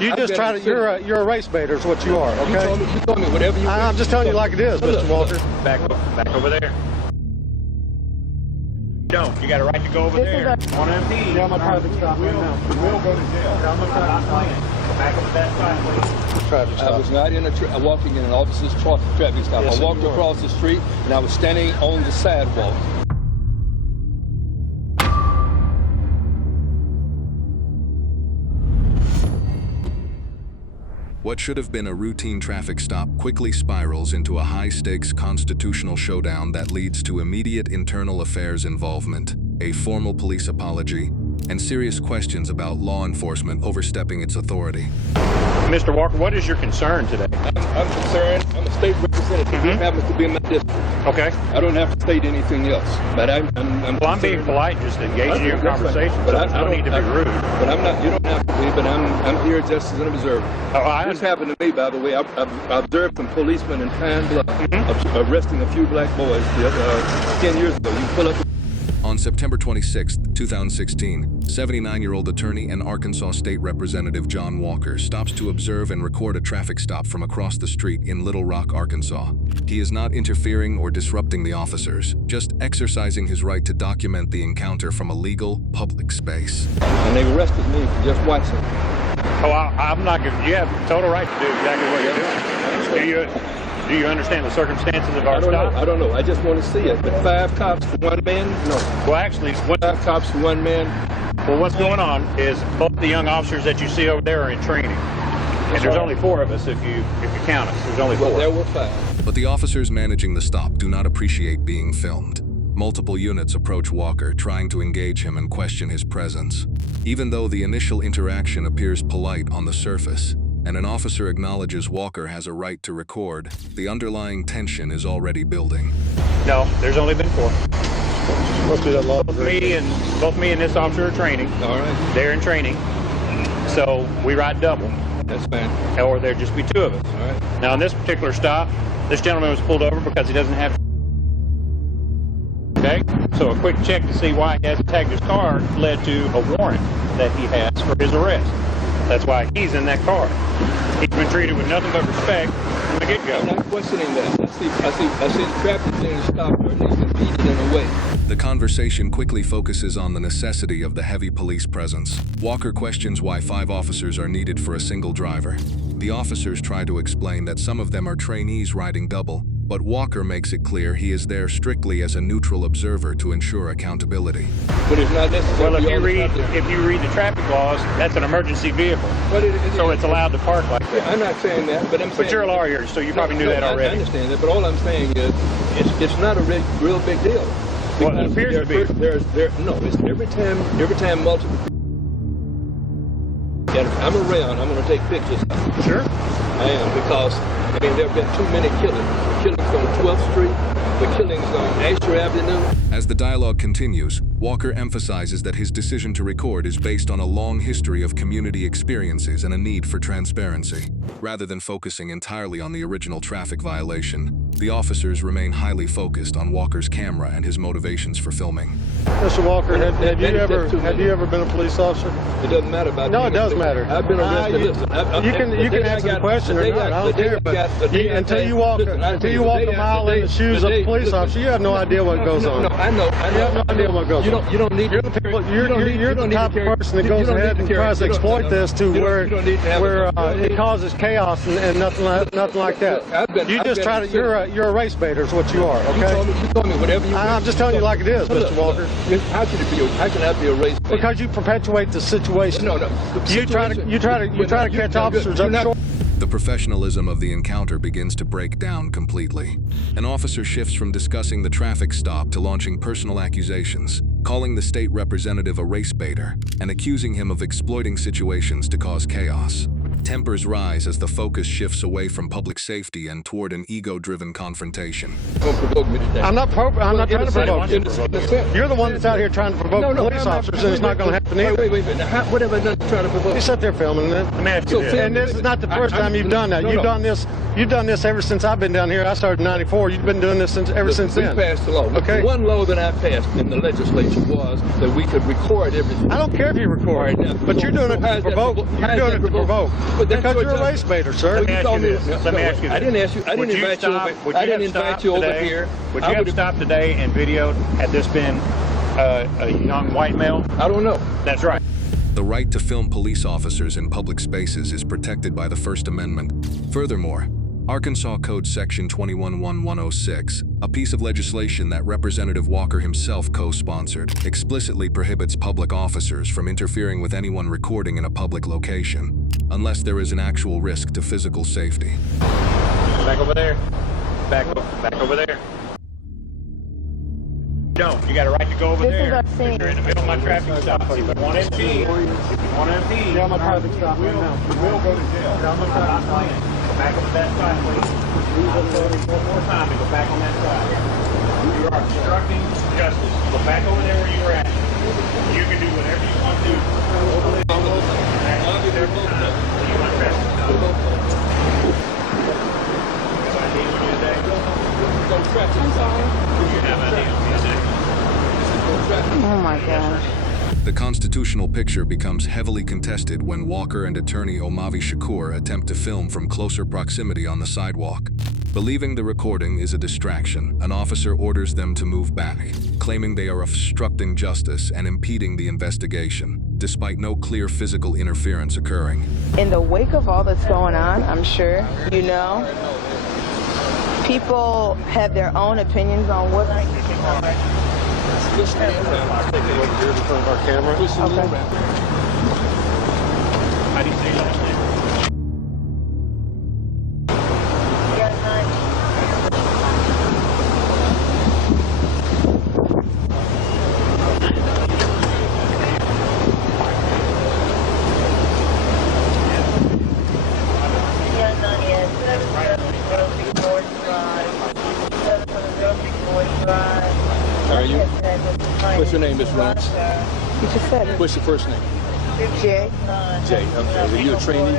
You just try to. You're a race baiter, is what you are. Okay. You told me whatever you. I'm just telling you like it is, Mr. Walker. Back over there. You got a right to go over there. On MP. Yeah, I'm gonna try to stop right now. We'll go to jail. I'm gonna try to go back over that side, please. Traffic stop. I was not walking in an officer's traffic stop. Yes, I walked across the street and I was standing on the sidewalk. What should have been a routine traffic stop quickly spirals into a high-stakes constitutional showdown that leads to immediate internal affairs involvement, a formal police apology, and serious questions about law enforcement overstepping its authority. Mr. Walker, what is your concern today? I'm concerned. I'm a state representative. It happens to be in my district. Okay. I don't have to state anything else. But I'm being polite, just engaging in your conversation. But I don't need to be rude. But I'm not. You don't have to be. But I'm here just as an observer. This happened to me, by the way. I observed some policemen in Pine Bluff arresting a few black boys 10 years ago. You pull up. On September 26, 2016, 79-year-old attorney and Arkansas State Representative John Walker stops to observe and record a traffic stop from across the street in Little Rock, Arkansas. He is not interfering or disrupting the officers, just exercising his right to document the encounter from a legal, public space. And they arrested me for just watching. I'm not giving you have total right to do exactly what you're doing. Do you understand the circumstances of our stop? I don't know. I just want to see it. But 5 cops for 1 man? No. Well, actually, 5 cops for 1 man. Well, what's going on is both the young officers that you see over there are in training. And there's only 4 of us if you count us. There's only 4. Well, there were 5. But the officers managing the stop do not appreciate being filmed. Multiple units approach Walker, trying to engage him and question his presence. Even though the initial interaction appears polite on the surface, and an officer acknowledges Walker has a right to record, the underlying tension is already building. No, there's only been 4. Must be that law. Both me and this officer are training. All right. They're in training. So we ride double. That's fine. Or there'd just be 2 of us. All right. Now, on this particular stop, this gentleman was pulled over because he doesn't have. Okay? So a quick check to see why he hasn't tagged his car led to a warrant that he has for his arrest. That's why he's in that car. He's been treated with nothing but respect from the get-go. I'm not questioning that. I see the traffic being stopped, or at least impeded in a way. The conversation quickly focuses on the necessity of the heavy police presence. Walker questions why 5 officers are needed for a single driver. The officers try to explain that some of them are trainees riding double, but Walker makes it clear he is there strictly as a neutral observer to ensure accountability. But it's not necessary. Well, if you read the traffic laws, that's an emergency vehicle. So it's allowed to park like that. I'm not saying that, but I'm saying. But you're a lawyer, so you probably knew that already. I understand that, but all I'm saying is, it's not a real big deal. Well, it appears to be. It's every time multiple. And if I'm around, I'm going to take pictures. Sure. I am, because there have been too many killings. The killings on 12th Street, the killings on Asher Avenue. As the dialogue continues, Walker emphasizes that his decision to record is based on a long history of community experiences and a need for transparency. Rather than focusing entirely on the original traffic violation, the officers remain highly focused on Walker's camera and his motivations for filming. Mr. Walker, have you ever been a police officer? It doesn't matter about. No, it does matter. I've been arrested. You can answer the question or not. I don't care. But until you walk a mile in the shoes of a police officer, you have no idea what goes on. No, I know. You have no idea what goes on. You don't need. You're the type of person that goes ahead and tries to exploit this to where it causes chaos and nothing like that. You just try to. You're a race baiter, is what you are. Okay. You told me whatever you. I'm just telling you like it is, Mr. Walker. How can I be a race baiter? Because you perpetuate the situation. No. You try to catch officers up short. The professionalism of the encounter begins to break down completely. An officer shifts from discussing the traffic stop to launching personal accusations, calling the state representative a race baiter, and accusing him of exploiting situations to cause chaos. Tempers rise as the focus shifts away from public safety and toward an ego-driven confrontation. Don't provoke me today. I'm not trying to provoke you. you. You're the one that's out here trying to provoke police officers, and it's not going to happen either. Wait a minute. What have I done trying to provoke? You sit there filming it. Let me ask you this. And this is not the first time you've done that. You've done this ever since I've been down here. I started in '94. You've been doing this ever since then. We passed the law. Okay. One law that I passed in the legislature was that we could record everything. I don't care if you record, but you're doing it to provoke. You're doing it to provoke. Because you're a race baiter, sir. Let me ask you this. Let me ask you this. I didn't ask you. I didn't invite you over. I didn't invite you over here. Would you have stopped today and videoed had this been a young white male? I don't know. That's right. The right to film police officers in public spaces is protected by the First Amendment. Furthermore, Arkansas Code Section 211106, a piece of legislation that Representative Walker himself co-sponsored, explicitly prohibits public officers from interfering with anyone recording in a public location, unless there is an actual risk to physical safety. Back over there. Back over there. Don't. You got a right to go over there. You're in the middle of my traffic stop. If you want to impede, Yeah, my traffic stop right now. you will go to jail. I'm not playing. Go back over that side, please. I'll tell you one more time to go back on that side. You are obstructing justice. Go back over there where you were at. You can do whatever you want to do. I'll be there for time. You want traffic stop. Have I deal with you today? I'm sorry. You have I deal with you today? Oh my gosh. The constitutional picture becomes heavily contested when Walker and attorney Omavi Shakur attempt to film from closer proximity on the sidewalk. Believing the recording is a distraction, an officer orders them to move back, claiming they are obstructing justice and impeding the investigation, despite no clear physical interference occurring. In the wake of all that's going on, I'm sure, people have their own opinions on what Take it over here in front of our camera. Okay. How do you say last name? How are you? What's your name, Miss Lawrence? You just said it. What's your first name? Jay. Jay. Okay. Are you a trainee?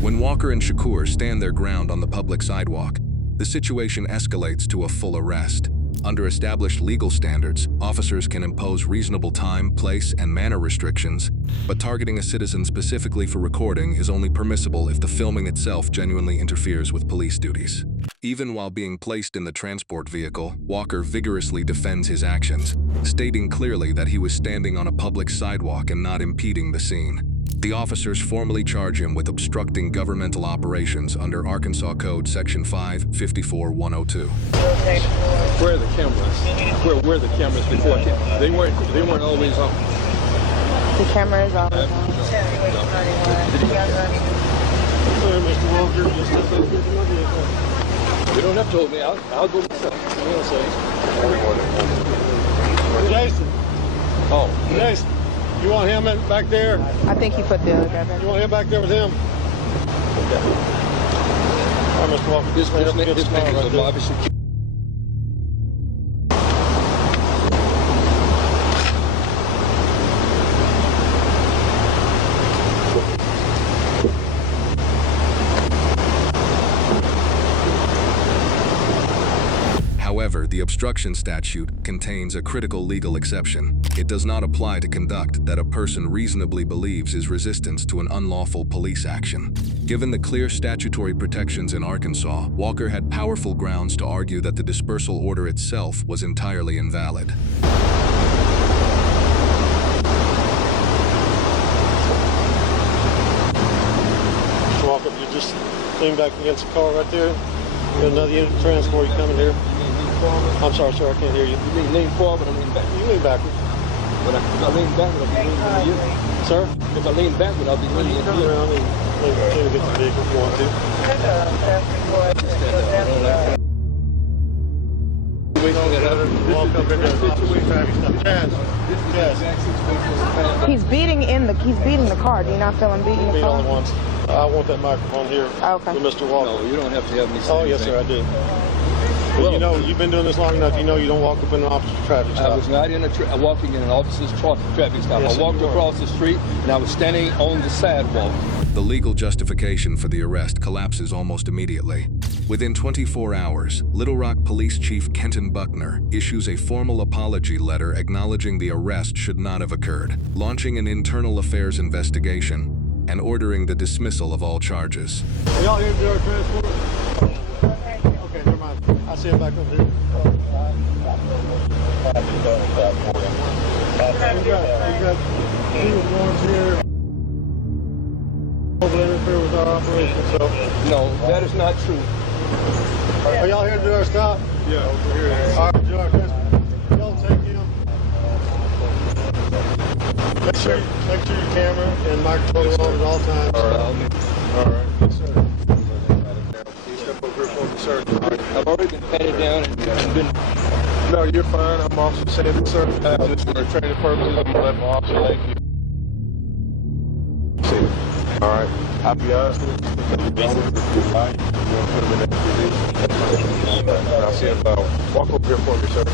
When Walker and Shakur stand their ground on the public sidewalk, the situation escalates to a full arrest. Under established legal standards, officers can impose reasonable time, place, and manner restrictions, but targeting a citizen specifically for recording is only permissible if the filming itself genuinely interferes with police duties. Even while being placed in the transport vehicle, Walker vigorously defends his actions, stating clearly that he was standing on a public sidewalk and not impeding the scene. The officers formally charge him with obstructing governmental operations under Arkansas Code Section 554-102. Where are the cameras? Where were the cameras before? They weren't always on. The camera is on. Mr. Walker, just step over here to my vehicle. You don't have to hold me. I'll go myself. Jason. Oh. Jason. You want him back there? I think he put the other guy back. You want him back there with him? Okay. All right, Mr. Walker. His name is Omavi Shakur. However, the obstruction statute contains a critical legal exception. It does not apply to conduct that a person reasonably believes is resistance to an unlawful police action. Given the clear statutory protections in Arkansas, Walker had powerful grounds to argue that the dispersal order itself was entirely invalid. Walker, if you just lean back against the car right there. Got another unit of transport, you coming here? I'm sorry, sir, I can't hear you. You mean lean forward or lean back? You lean backward. If I lean backward, I'll be leaning to you. Sir? If I lean backward, I'll be leaning to Turn you. around and lean back in against the vehicle if you want to. situation that happened. Walk up into the traffic stop. Yes. He's beating the car. Do you not feel him beating the Be the car? only one. I want that microphone here Okay. with Mr. Walker. No, you don't have to have me say Oh, yes, sir, I do. Well, you know, you've been doing this long enough. You know you don't walk up in an officer's traffic stop. I was not walking in an officer's traffic stop. Yes, I walked you were. across the street and I was standing on the sidewalk. The legal justification for the arrest collapses almost immediately. Within 24 hours, Little Rock Police Chief Kenton Buckner issues a formal apology letter acknowledging the arrest should not have occurred, launching an internal affairs investigation, and ordering the dismissal of all charges. Are y'all here to do our transport? Okay, never mind. I'll see you back up here. We got two ones here. Interfere with our operation, so. No, that is not true. Are y'all here to do our stop? Yeah, over here. All right, do our transport. Y'all take him. Make sure your camera and microphone are on at all times. All right. Yes, sir. Step over here for me, sir. I've already been patted down and been. No, you're fine. I'm Officer Sandy, sir. Just for training purposes, I'm gonna let my officer like you. See. All right. I'll be honest with you. Right. You want to put him in that position. And I'll see him walk over here for me, sir.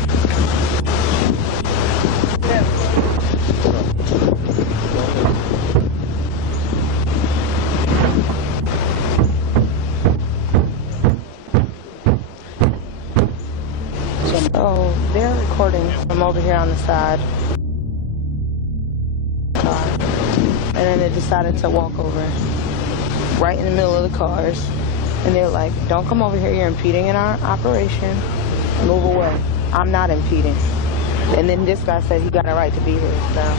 So they're recording from over here on the side. And then they decided to walk over right in the middle of the cars. And they're like, don't come over here, you're impeding in our operation. Move away. I'm not impeding. And then this guy said he got a right to be here, so.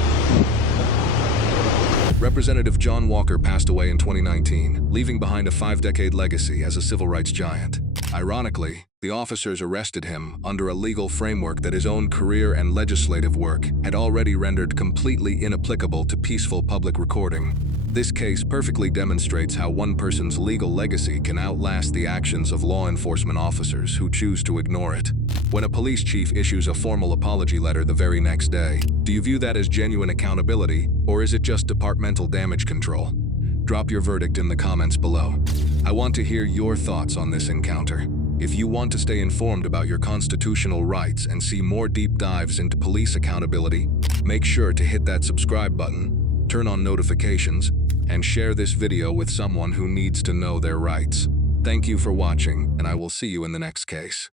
Representative John Walker passed away in 2019, leaving behind a 5-decade legacy as a civil rights giant. Ironically, the officers arrested him under a legal framework that his own career and legislative work had already rendered completely inapplicable to peaceful public recording. This case perfectly demonstrates how one person's legal legacy can outlast the actions of law enforcement officers who choose to ignore it. When a police chief issues a formal apology letter the very next day, do you view that as genuine accountability, or is it just departmental damage control? Drop your verdict in the comments below. I want to hear your thoughts on this encounter. If you want to stay informed about your constitutional rights and see more deep dives into police accountability, make sure to hit that subscribe button, turn on notifications, and share this video with someone who needs to know their rights. Thank you for watching, and I will see you in the next case.